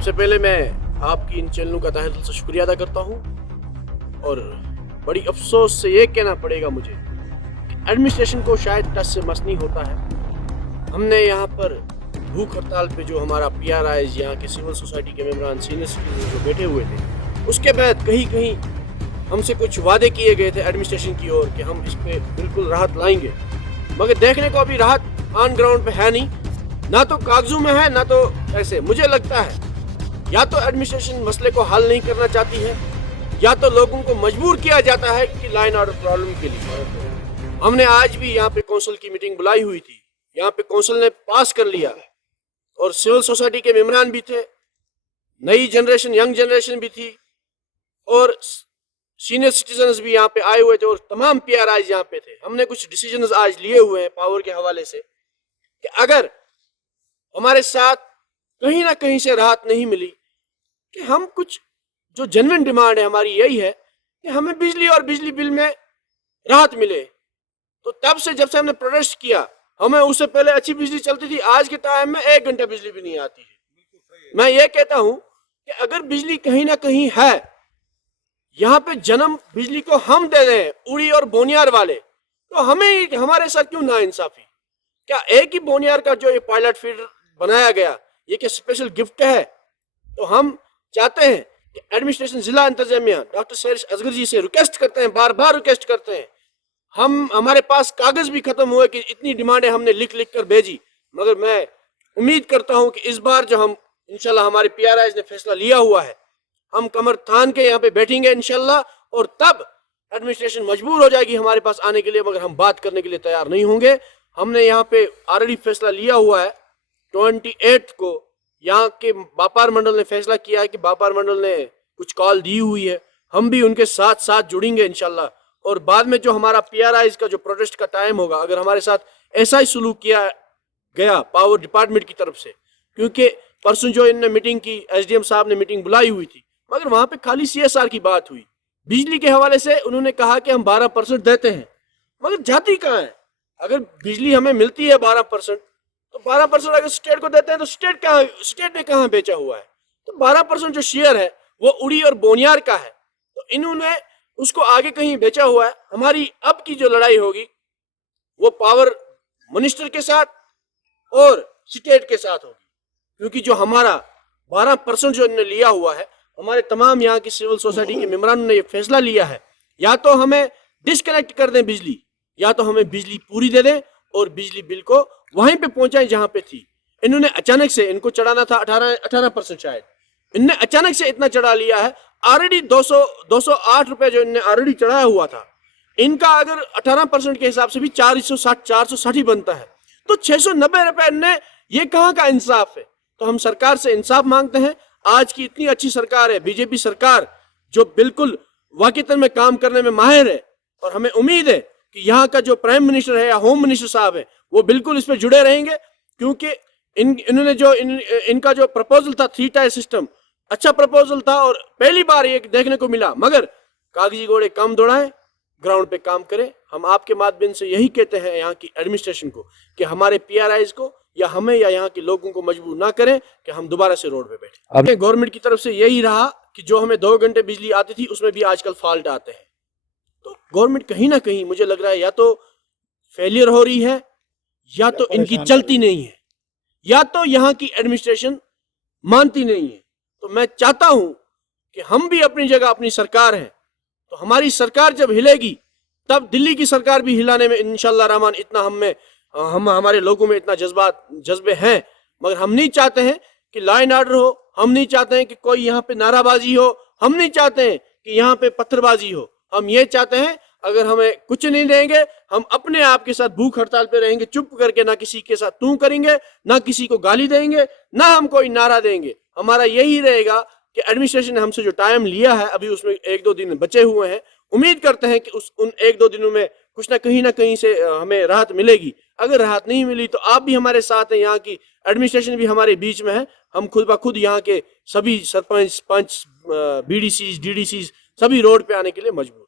सबसे पहले मैं आपकी इन चैनलों का तहे दिल से शुक्रिया अदा करता हूँ और बड़ी अफसोस से ये कहना पड़ेगा मुझे कि एडमिनिस्ट्रेशन को शायद टस से मस नहीं होता है। हमने यहाँ पर भूख हड़ताल पे जो हमारा PRIs यहाँ के सिविल सोसाइटी के मेंबरान सीनियर सिटीजन जो बैठे हुए थे, उसके बाद कहीं कहीं हमसे कुछ वादे किए गए थे एडमिनिस्ट्रेशन की ओर कि हम इस पे बिल्कुल राहत लाएंगे, मगर देखने को अभी राहत ऑन ग्राउंड पे है नहीं, ना तो कागजों में है ना तो ऐसे। मुझे लगता है या तो एडमिनिस्ट्रेशन मसले को हल नहीं करना चाहती है या तो लोगों को मजबूर किया जाता है कि लाइन ऑर्डर प्रॉब्लम के लिए। हमने आज भी यहाँ पे काउंसिल की मीटिंग बुलाई हुई थी, यहाँ पे काउंसिल ने पास कर लिया और सिविल सोसाइटी के मेंबरान भी थे, नई जनरेशन यंग जनरेशन भी थी और सीनियर सिटीजन्स भी यहाँ पे आए हुए थे और तमाम PRIs यहाँ पे थे। हमने कुछ डिसीजंस आज लिए हुए हैं पावर के हवाले से कि अगर हमारे साथ कहीं ना कहीं से राहत नहीं मिली कि हम कुछ जो जेन्युइन डिमांड है हमारी यही है कि हमें बिजली और बिजली बिल में राहत मिले। तो तब से जब से हमने प्रोटेस्ट किया, हमें उससे पहले अच्छी बिजली चलती थी, आज के टाइम में 1 घंटा बिजली भी नहीं आती है। मैं ये कहता हूं कि अगर बिजली कहीं ना कहीं है, यहाँ पे जन्म बिजली को हम दे रहे हैं उड़ी और बोनियार वाले, तो हमें हमारे साथ क्यों ना इंसाफी? क्या एक ही बोनियार का जो ये पायलट फीडर बनाया गया ये क्या स्पेशल गिफ्ट है? तो हम चाहते हैं कि एडमिनिस्ट्रेशन जिला इंतजामिया डॉक्टर सैरिश असगर जी से रिक्वेस्ट करते हैं, बार बार रिक्वेस्ट करते हैं। हमारे पास कागज भी खत्म हुए कि इतनी डिमांडें हमने लिख लिख कर भेजी, मगर मैं उम्मीद करता हूं कि इस बार जो हम इंशाल्लाह हमारे PRIs ने फैसला लिया हुआ है, हम कमर थान के यहाँ पे बैठेंगे इंशाल्लाह और तब एडमिनिस्ट्रेशन मजबूर हो जाएगी हमारे पास आने के लिए, मगर हम बात करने के लिए तैयार नहीं होंगे। हमने यहाँ पे ऑलरेडी फैसला लिया हुआ है, 28 को यहाँ के व्यापार मंडल ने फैसला किया है कि व्यापार मंडल ने कुछ कॉल दी हुई है, हम भी उनके साथ साथ जुड़ेंगे इंशाल्लाह। और बाद में जो हमारा PRIs का जो प्रोटेस्ट का टाइम होगा, अगर हमारे साथ ऐसा ही सलूक किया गया पावर डिपार्टमेंट की तरफ से, क्योंकि परसों जो इन्होंने मीटिंग की, SDM साहब ने मीटिंग बुलाई हुई थी, मगर वहां पे खाली CSR की बात हुई। बिजली के हवाले से उन्होंने कहा कि हम 12% देते हैं, मगर जाती कहाँ है? अगर बिजली हमें मिलती है 12%, तो 12% अगर स्टेट को देते हैं तो स्टेट ने कहाँ बेचा हुआ है? तो 12% जो शेयर है वो उड़ी और बोनियार का है, तो इन्होंने उसको आगे कहीं बेचा हुआ है। हमारी अब की जो लड़ाई होगी वो पावर मिनिस्टर के साथ और स्टेट के साथ होगी, क्योंकि जो हमारा 12% जो इन्होंने लिया हुआ है, हमारे तमाम यहाँ की सिविल सोसाइटी के मेंबरानों ने ये फैसला लिया है, या तो हमें डिस्कनेक्ट कर दें बिजली, या तो हमें बिजली पूरी दे दें और बिजली बिल को वहीं पे पहुंचाएं जहां पे थी। इन्होंने अचानक से, इनको चढ़ाना था 18% शायद, इनने अचानक से इतना चढ़ा लिया है। ऑलरेडी 208 रुपए जो इनने ऑलरेडी चढ़ाया हुआ था, इनका अगर 18% के हिसाब से भी 460 ही बनता है, तो 690 रुपए इनने, ये कहाँ का इंसाफ है? तो हम सरकार से इंसाफ मांगते हैं। आज की इतनी अच्छी सरकार है, BJP सरकार, जो बिल्कुल वाकईतन में काम करने में माहिर है, और हमें उम्मीद है कि यहाँ का जो प्राइम मिनिस्टर है या होम मिनिस्टर साहब है वो बिल्कुल इस पर जुड़े रहेंगे, क्योंकि इन्होंने जो इनका जो प्रपोजल था 3 टायर सिस्टम, अच्छा प्रपोजल था और पहली बार ये देखने को मिला, मगर कागजी घोड़े कम दौड़ाएं, ग्राउंड पे काम करें। हम आपके माध्यम से यही कहते हैं यहाँ की एडमिनिस्ट्रेशन को कि हमारे PRIs को या हमें या यहाँ के लोगों को मजबूर ना करें कि हम दोबारा से रोड पे बैठे। गवर्नमेंट की तरफ से यही रहा कि जो हमें 2 घंटे बिजली आती थी उसमें भी आजकल फॉल्ट आते हैं। तो गवर्नमेंट कहीं ना कहीं मुझे लग रहा है या तो फेलियर हो रही है, या तो इनकी चलती नहीं है, या तो यहाँ की एडमिनिस्ट्रेशन मानती नहीं है। तो मैं चाहता हूं कि हम भी अपनी जगह, अपनी सरकार है, तो हमारी सरकार जब हिलेगी तब दिल्ली की सरकार भी हिलाने में इंशाल्लाह रहमान इतना हमारे लोगों में इतना जज्बे हैं। मगर हम नहीं चाहते हैं कि लाइन ऑर्डर हो, हम नहीं चाहते हैं कि कोई यहाँ पे नाराबाजी हो, हम नहीं चाहते हैं कि यहाँ पे पत्थरबाजी हो। हम ये चाहते हैं अगर हमें कुछ नहीं देंगे, हम अपने आप के साथ भूख हड़ताल पे रहेंगे, चुप करके, ना किसी के साथ तू करेंगे, ना किसी को गाली देंगे, ना हम कोई नारा देंगे। हमारा यही रहेगा कि एडमिनिस्ट्रेशन ने हमसे जो टाइम लिया है, अभी उसमें 1-2 दिन बचे हुए हैं, उम्मीद करते हैं कि उन 1-2 दिनों में कुछ ना कहीं से हमें राहत मिलेगी। अगर राहत नहीं मिली तो आप भी हमारे साथ हैं, यहाँ की एडमिनिस्ट्रेशन भी हमारे बीच में है। हम खुद ब खुद यहाँ के सभी सरपंच, पंच, BDCs, DDCs सभी रोड पे आने के लिए मजबूर।